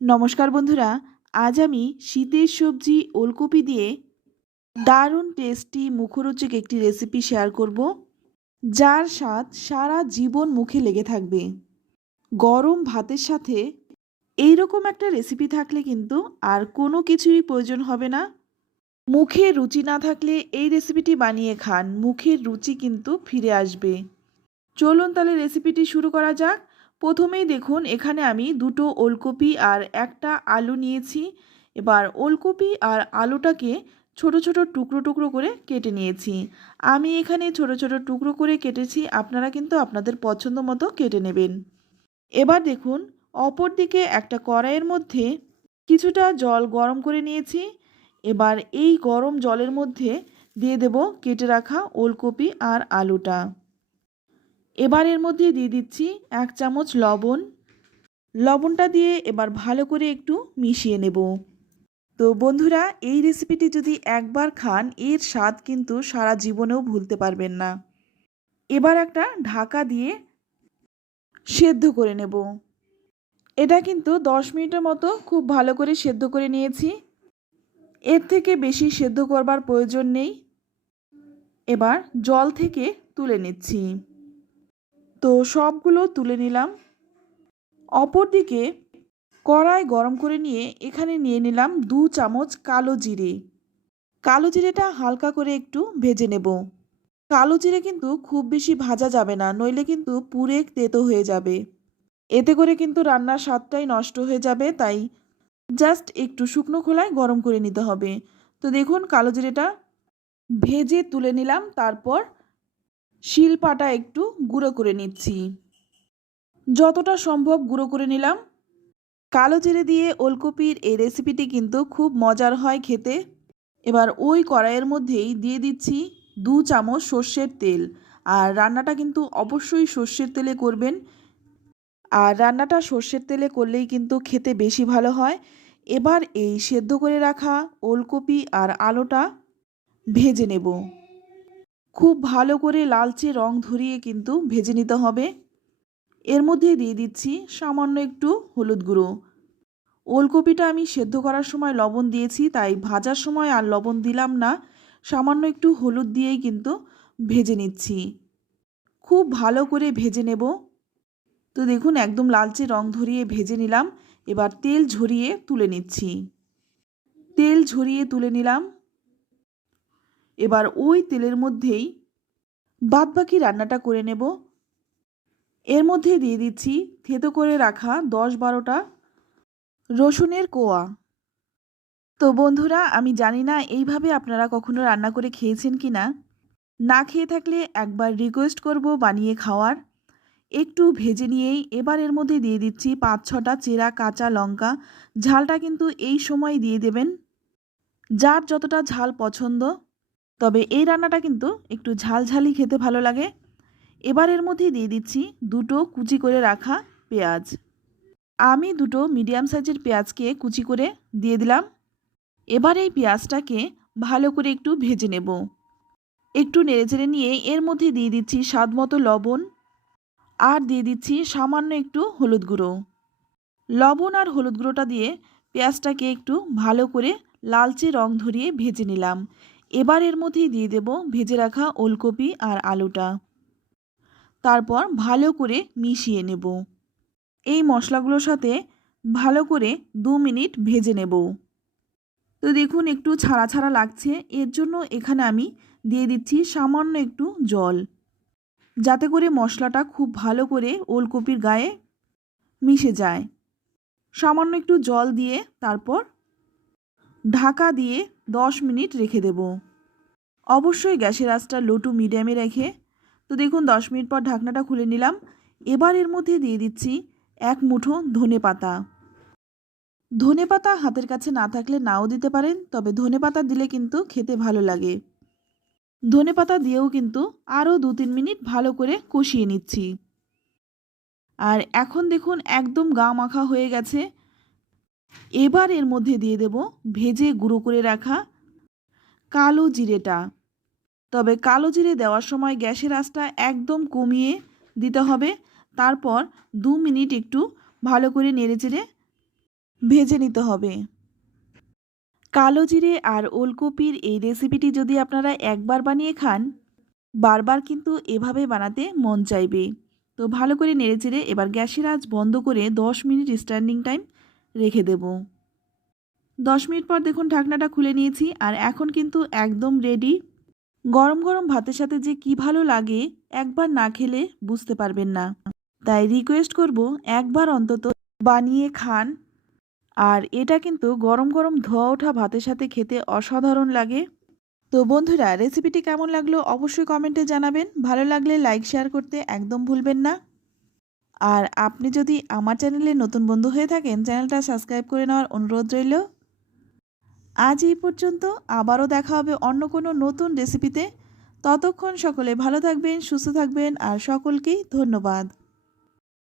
নমস্কার বন্ধুরা, আজ আমি শীতের সবজি, ওলকপি দিয়ে দারুণ টেস্টি মুখরোচক একটি রেসিপি শেয়ার করব, যার স্বাদ সারা জীবন মুখে লেগে থাকবে। গরম ভাতের সাথে এই রকম একটা রেসিপি থাকলে কিন্তু আর কোনো কিছুরই প্রয়োজন হবে না। মুখে রুচি না থাকলে এই রেসিপিটি বানিয়ে খান, মুখের রুচি কিন্তু ফিরে আসবে। চলুন তাহলে রেসিপিটি শুরু করা যাক। প্রথমেই দেখুন, এখানে আমি দুটো ওলকপি আর একটা আলু নিয়েছি। এবার ওলকপি আর আলুটাকে ছোট ছোট টুকরো টুকরো করে কেটে নিয়েছি। আমি এখানে ছোট ছোট টুকরো করে কেটেছি, আপনারা কিন্তু আপনাদের পছন্দ মতো কেটে নেবেন। এবার দেখুন, অপর দিকে একটা কড়াইয়ের মধ্যে কিছুটা জল গরম করে নিয়েছি। এবার এই গরম জলের মধ্যে দিয়ে দেব কেটে রাখা ওলকপি আর আলুটা। এবার এর মধ্যে দিয়ে দিচ্ছি এক চামচ লবণ। লবণটা দিয়ে এবার ভালো করে একটু মিশিয়ে নেব। তো বন্ধুরা, এই রেসিপিটি যদি একবার খান, এর স্বাদ কিন্তু সারা জীবনেও ভুলতে পারবেন না। এবার একটা ঢাকা দিয়ে সেদ্ধ করে নেব। এটা কিন্তু দশ মিনিটের মতো খুব ভালো করে সেদ্ধ করে নিয়েছি। এর থেকে বেশি সেদ্ধ করবার প্রয়োজন নেই। এবার জল থেকে তুলে নিচ্ছি। তো সবগুলো তুলে নিলাম। অপরদিকে কড়াই গরম করে নিয়ে এখানে নিয়ে নিলাম দু চামচ কালো জিরে। কালো জিরেটা হালকা করে একটু ভেজে নেব। কালো জিরে কিন্তু খুব বেশি ভাজা যাবে না, নইলে কিন্তু পুরে তেতো হয়ে যাবে। এতে করে কিন্তু রান্নার স্বাদটাই নষ্ট হয়ে যাবে, তাই জাস্ট একটু শুকনো খোলায় গরম করে নিতে হবে। তো দেখুন কালো জিরেটা ভেজে তুলে নিলাম, তারপর শিলপাটা একটু গুঁড়ো করে নিচ্ছি। যতটা সম্ভব গুঁড়ো করে নিলাম। কালো জিরে দিয়ে ওলকপির এই রেসিপিটি কিন্তু খুব মজার হয় খেতে। এবার ওই কড়াইয়ের মধ্যেই দিয়ে দিচ্ছি দু চামচ সর্ষের তেল। আর রান্নাটা কিন্তু অবশ্যই সর্ষের তেলে করবেন। আর রান্নাটা সর্ষের তেলে করলেই কিন্তু খেতে বেশি ভালো হয়। এবার এই সেদ্ধ করে রাখা ওলকপি আর আলোটা ভেজে নেব। খুব ভালো করে লালচে রং ধরিয়ে কিন্তু ভেজে নিতে হবে। এর মধ্যে দিয়ে দিচ্ছি সামান্য একটু হলুদ গুঁড়ো। ওলকপিটা আমি সেদ্ধ করার সময় লবণ দিয়েছি, তাই ভাজার সময় আর লবণ দিলাম না। সামান্য একটু হলুদ দিয়েই কিন্তু ভেজে নিচ্ছি। খুব ভালো করে ভেজে নেব। তো দেখুন, একদম লালচে রং ধরিয়ে ভেজে নিলাম। এবার তেল ঝরিয়ে তুলে নিচ্ছি। তেল ঝরিয়ে তুলে নিলাম। এবার ওই তেলের মধ্যেই বাদবাকি রান্নাটা করে নেব। এর মধ্যে দিয়ে দিচ্ছি থেতো করে রাখা দশ বারোটা রসুনের কোয়া। তো বন্ধুরা, আমি জানি না এইভাবে আপনারা কখনো রান্না করে খেয়েছেন কি না। না খেয়ে থাকলে একবার রিকোয়েস্ট করব বানিয়ে খাওয়ার। একটু ভেজে নিয়েই এবার এর মধ্যে দিয়ে দিচ্ছি পাঁচ ছটা চেরা কাঁচা লঙ্কা। ঝালটা কিন্তু এই সময় দিয়ে দেবেন। যার যতটা ঝাল পছন্দ তবে এই রান্নাটা কিন্তু একটু ঝালঝালি খেতে ভালো লাগে। এবার এর মধ্যে দিয়ে দিচ্ছি দুটো কুচি করে রাখা পেঁয়াজ। আমি দুটো মিডিয়াম সাইজের পেঁয়াজকে কুচি করে দিয়ে দিলাম। এবার এই পেঁয়াজটাকে ভালো করে একটু ভেজে নেব। একটু নেড়েচেড়ে নিয়ে এর মধ্যে দিয়ে দিচ্ছি স্বাদ মতো লবণ আর দিয়ে দিচ্ছি সামান্য একটু হলুদ গুঁড়ো। লবণ আর হলুদ গুঁড়োটা দিয়ে পেঁয়াজটাকে একটু ভালো করে লালচে রং ধরিয়ে ভেজে নিলাম। এবার এর মধ্যেই দিয়ে দেব ভেজে রাখা ওলকপি আর আলুটা। তারপর ভালো করে মিশিয়ে নেব। এই মশলাগুলোর সাথে ভালো করে দু মিনিট ভেজে নেব। তো দেখুন, একটু ছাড়া ছাড়া লাগছে। এর জন্য এখানে আমি দিয়ে দিচ্ছি সামান্য একটু জল। যাতে করে মশলাটা খুব ভালো করে ওলকপির গায়ে মিশে যায়। সামান্য একটু জল দিয়ে তারপর ঢাকা দিয়ে দশ মিনিট রেখে দেব। অবশ্যই গ্যাসের আঁচটা লো টু মিডিয়ামে রেখে। তো দেখুন, দশ মিনিট পর ঢাকনাটা খুলে নিলাম। এবার এর মধ্যে দিয়ে দিচ্ছি এক মুঠো ধনে পাতা। ধনে পাতা হাতের কাছে না থাকলে নাও দিতে পারেন, তবে ধনে পাতা দিলে কিন্তু খেতে ভালো লাগে। ধনে পাতা দিয়েও কিন্তু আরও দু তিন মিনিট ভালো করে কষিয়ে নিচ্ছি। আর এখন দেখুন, একদম গা মাখা হয়ে গেছে। এবার এর মধ্যে দিয়ে দেব ভেজে গুঁড়ো করে রাখা কালো জিরেটা। তবে কালো জিরে দেওয়ার সময় গ্যাসের আঁচটা একদম কমিয়ে দিতে হবে। তারপর দু মিনিট একটু ভালো করে নেড়েচেড়ে ভেজে নিতে হবে। কালো জিরে আর ওলকপির এই রেসিপিটি যদি আপনারা একবার বানিয়ে খান, বারবার কিন্তু এভাবে বানাতে মন চাইবে। তো ভালো করে নেড়েচেড়ে এবার গ্যাসের আঁচ বন্ধ করে দশ মিনিট স্ট্যান্ডিং টাইম রেখে দেব। দশ মিনিট পর দেখুন ঢাকনাটা খুলে নিয়েছি আর এখন কিন্তু একদম রেডি গরম গরম ভাতের সাথে যে কি ভালো লাগে, একবার না খেলে বুঝতে পারবেন না। তাই রিকোয়েস্ট করব একবার অন্তত বানিয়ে খান। আর এটা কিন্তু গরম গরম ধোয়া ওঠা ভাতের সাথে খেতে অসাধারণ লাগে। তো বন্ধুরা রেসিপিটি কেমন লাগল অবশ্যই কমেন্টে জানাবেন। ভালো লাগলে লাইক শেয়ার করতে একদম ভুলবেন না। আর আপনি যদি আমার চ্যানেলে নতুন বন্ধু হয়ে থাকেন, চ্যানেলটা সাবস্ক্রাইব করে নেওয়ার অনুরোধ রইল। আজ এই পর্যন্ত, আবারও দেখা হবে অন্য কোনো নতুন রেসিপিতে। ততক্ষণ সকলে ভালো থাকবেন, সুস্থ থাকবেন, আর সকলকেই ধন্যবাদ।